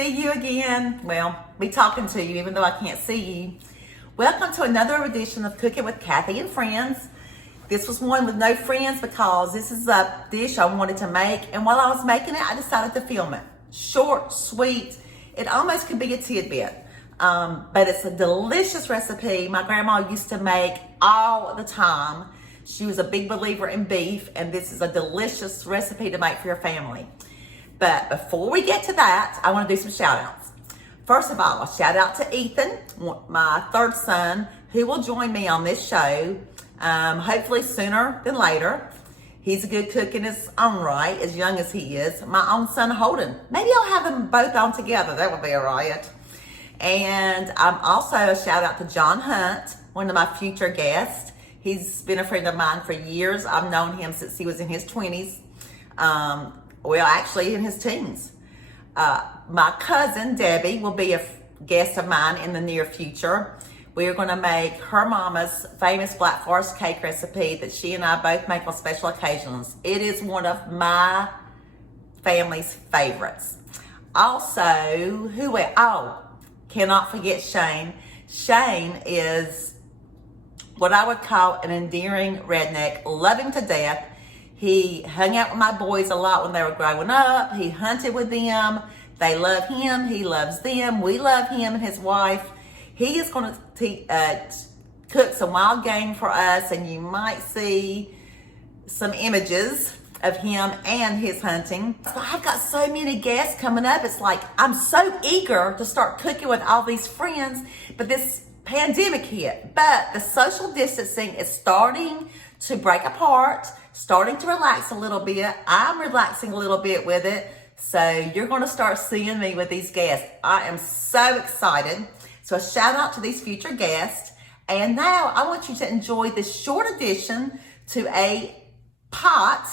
see you again. Well, be talking to you even though I can't see you. Welcome to another edition of Cooking with Kathy and Friends. This was one with no friends because this is a dish I wanted to make, and while I was making it, I decided to film it. Short, sweet, it almost could be a tidbit, but it's a delicious recipe my grandma used to make all the time. She was a big believer in beef, and this is a delicious recipe to make for your family. But before we get to that, I want to do some shout outs. First of all, a shout out to Ethan, my third son, who will join me on this show, hopefully sooner than later. He's a good cook in his own right, as young as he is. My own son, Holden. Maybe I'll have them both on together. That would be a riot. And also a shout out to John Hunt, one of my future guests. He's been a friend of mine for years. I've known him since he was in his 20s. Well, actually in his teens. My cousin, Debbie, will be a guest of mine in the near future. We are going to make her mama's famous Black Forest cake recipe that she and I both make on special occasions. It is one of my family's favorites. Also, cannot forget Shane. Shane is what I would call an endearing redneck, love him to death. He hung out with my boys a lot when they were growing up. He hunted with them. They love him. He loves them. We love him and his wife. He is going to cook some wild game for us, and you might see some images of him and his hunting. So I've got so many guests coming up. It's like I'm so eager to start cooking with all these friends, but this pandemic hit. But the social distancing is starting to break apart, starting to relax a little bit. I'm relaxing a little bit with it. So you're going to start seeing me with these guests. I am so excited. So a shout out to these future guests. And now I want you to enjoy this short addition to a pot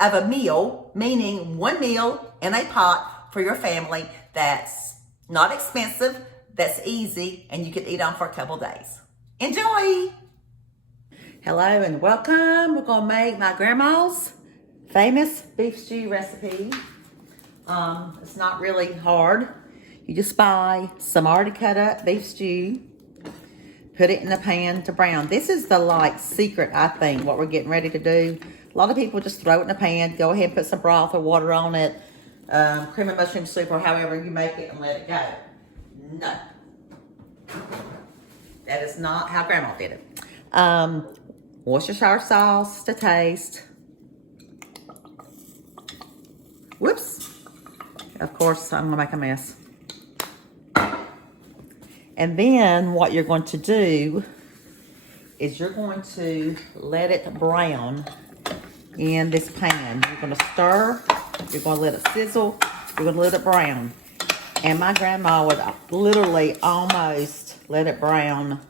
of a meal, meaning one meal in a pot for your family that's not expensive, that's easy, and you can eat on for a couple days. Enjoy! Hello and welcome. We're gonna make my grandma's famous beef stew recipe. It's not really hard. You just buy some already cut up beef stew, put it in the pan to brown. This is the secret, I think, what we're getting ready to do. A lot of people just throw it in the pan, go ahead and put some broth or water on it, cream and mushroom soup or however you make it, and let it go. No. That is not how Grandma did it. Worcestershire sauce to taste. Whoops. Of course, I'm gonna make a mess. And then what you're going to do is you're going to let it brown in this pan. You're gonna stir, you're gonna let it sizzle, you're gonna let it brown. And my grandma would literally almost let it brown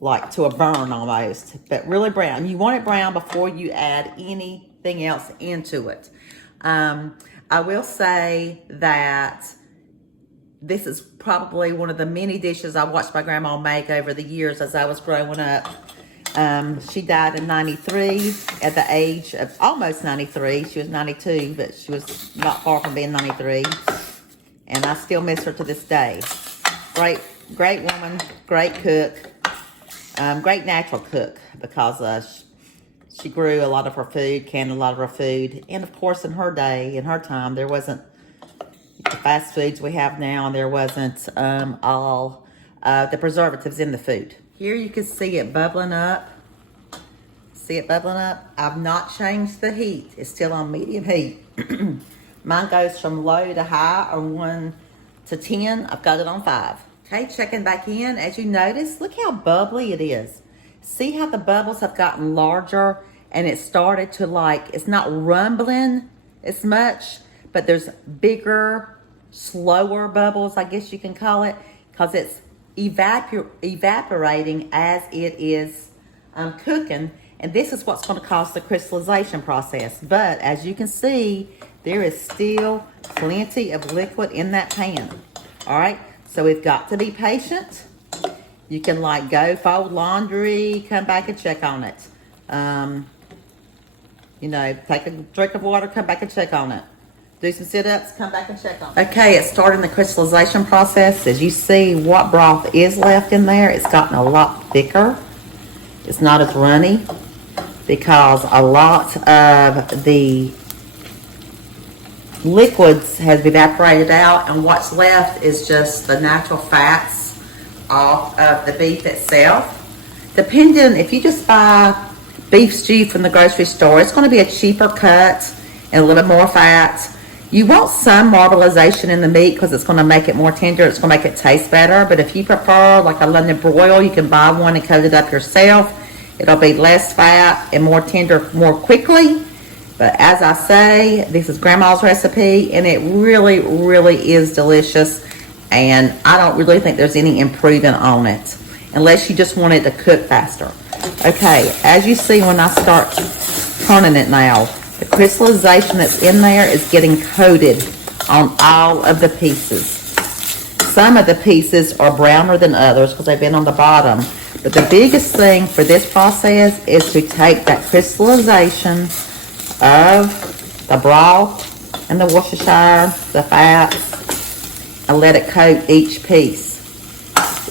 like to a burn almost, but really brown. You want it brown before you add anything else into it. I will say that this is probably one of the many dishes I watched my grandma make over the years as I was growing up. She died in 93 at the age of almost 93. She was 92, but she was not far from being 93. And I still miss her to this day. Great woman, great cook. Great natural cook because she grew a lot of her food, canned a lot of her food. And of course, in her day, in her time, there wasn't the fast foods we have now, and there wasn't all the preservatives in the food. Here you can see it bubbling up. See it bubbling up? I've not changed the heat. It's still on medium heat. Mine goes from low to high, or 1 to 10. I've got it on 5. Okay, checking back in. As you notice, look how bubbly it is. See how the bubbles have gotten larger, and it started to it's not rumbling as much, but there's bigger, slower bubbles, I guess you can call it, because it's evaporating as it is cooking. And this is what's going to cause the crystallization process. But as you can see, there is still plenty of liquid in that pan. All right. So we've got to be patient. You can go fold laundry, come back and check on it. Take a drink of water, come back and check on it. Do some sit-ups, come back and check on it. Okay, it's starting the crystallization process. As you see, what broth is left in there, it's gotten a lot thicker. It's not as runny because a lot of the liquids has evaporated out, and what's left is just the natural fats off of the beef itself. Depending, if you just buy beef stew from the grocery store, it's going to be a cheaper cut and a little bit more fat. You want some marbleization in the meat because it's going to make it more tender. It's going to make it taste better. But if you prefer, like a London broil, you can buy one and cut it up yourself. It'll be less fat and more tender more quickly. But as I say, this is Grandma's recipe, and it really, really is delicious. And I don't really think there's any improvement on it, unless you just want it to cook faster. Okay, as you see when I start turning it now, the crystallization that's in there is getting coated on all of the pieces. Some of the pieces are browner than others because they've been on the bottom. But the biggest thing for this process is to take that crystallization of the broth and the Worcestershire, the fats, and let it coat each piece.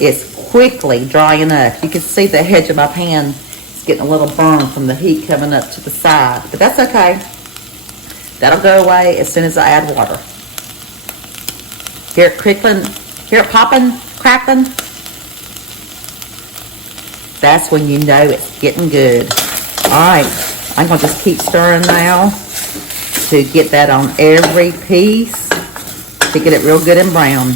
It's quickly drying up. You can see the edge of my pan is getting a little burn from the heat coming up to the side, but that's okay. That'll go away as soon as I add water. Hear it crickling, hear it popping, crackling? That's when you know it's getting good. All right. I'm going to just keep stirring now to get that on every piece to get it real good and brown.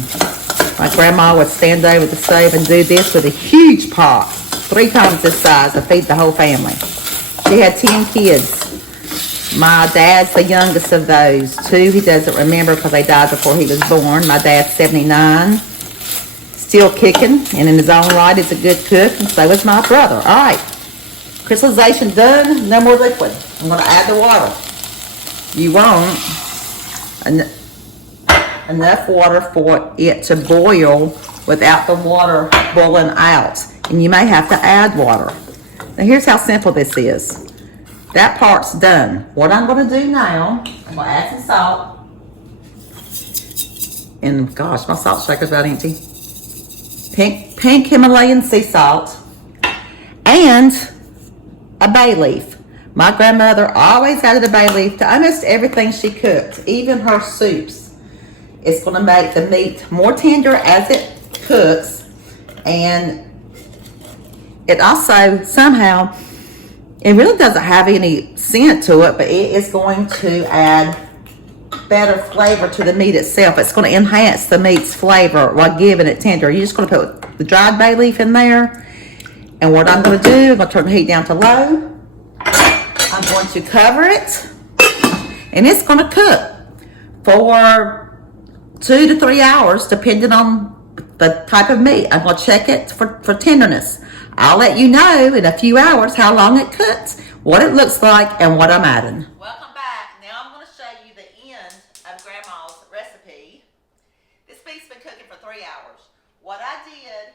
My grandma would stand over the stove and do this with a huge pot, 3 times this size, to feed the whole family. She had 10 kids. My dad's the youngest of those. 2 he doesn't remember because they died before he was born. My dad's 79, still kicking, and in his own right is a good cook, and so is my brother. All right. Crystallization done, no more liquid. I'm going to add the water. You want enough water for it to boil without the water boiling out. And you may have to add water. Now here's how simple this is. That part's done. What I'm going to do now, I'm going to add some salt. And gosh, my salt shaker's about empty. Pink Himalayan sea salt. And a bay leaf. My grandmother always added a bay leaf to almost everything she cooked, even her soups. It's going to make the meat more tender as it cooks, and it also somehow, it really doesn't have any scent to it, but it is going to add better flavor to the meat itself. It's going to enhance the meat's flavor while giving it tender. You're just going to put the dried bay leaf in there. And what I'm going to do, I'm going to turn the heat down to low. I'm going to cover it. And it's going to cook for 2 to 3 hours, depending on the type of meat. I'm going to check it for tenderness. I'll let you know in a few hours how long it cooks, what it looks like, and what I'm adding. Welcome back. Now I'm going to show you the end of Grandma's recipe. This beef's been cooking for 3 hours. What I did,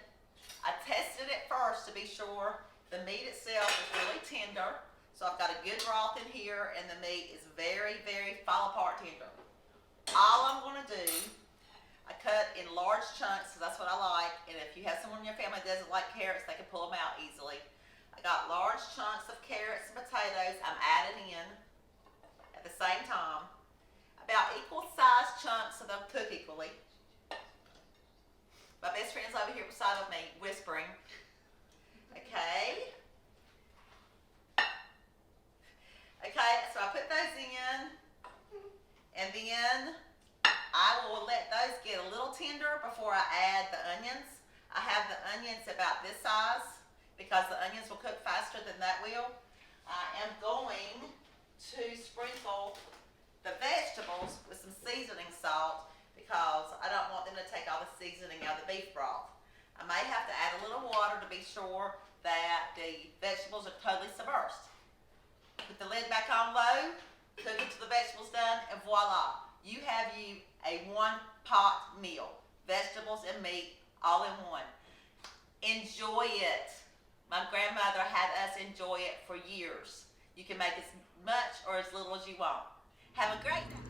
I tested it first to be sure the meat itself is really tender. So I've got a good broth in here, and the meat is very, very fall apart tender. All I'm going to do, I cut in large chunks because that's what I like. And if you have someone in your family that doesn't like carrots, they can pull them out easily. I got large chunks of carrots and potatoes I'm adding in at the same time. About equal sized chunks so they'll cook equally. My best friend's over here beside of me whispering. Okay. Okay, so I put those in, and then I will let those get a little tender before I add the onions. I have the onions about this size because the onions will cook faster than that will. I am going to sprinkle the vegetables with some seasoning salt because I don't want them to take all the seasoning out of the beef broth. I may have to add a little water to be sure that the vegetables are totally submersed. Put the lid back on low, cook it till the vegetables done, and voila. You have a one-pot meal. Vegetables and meat all in one. Enjoy it. My grandmother had us enjoy it for years. You can make as much or as little as you want. Have a great day.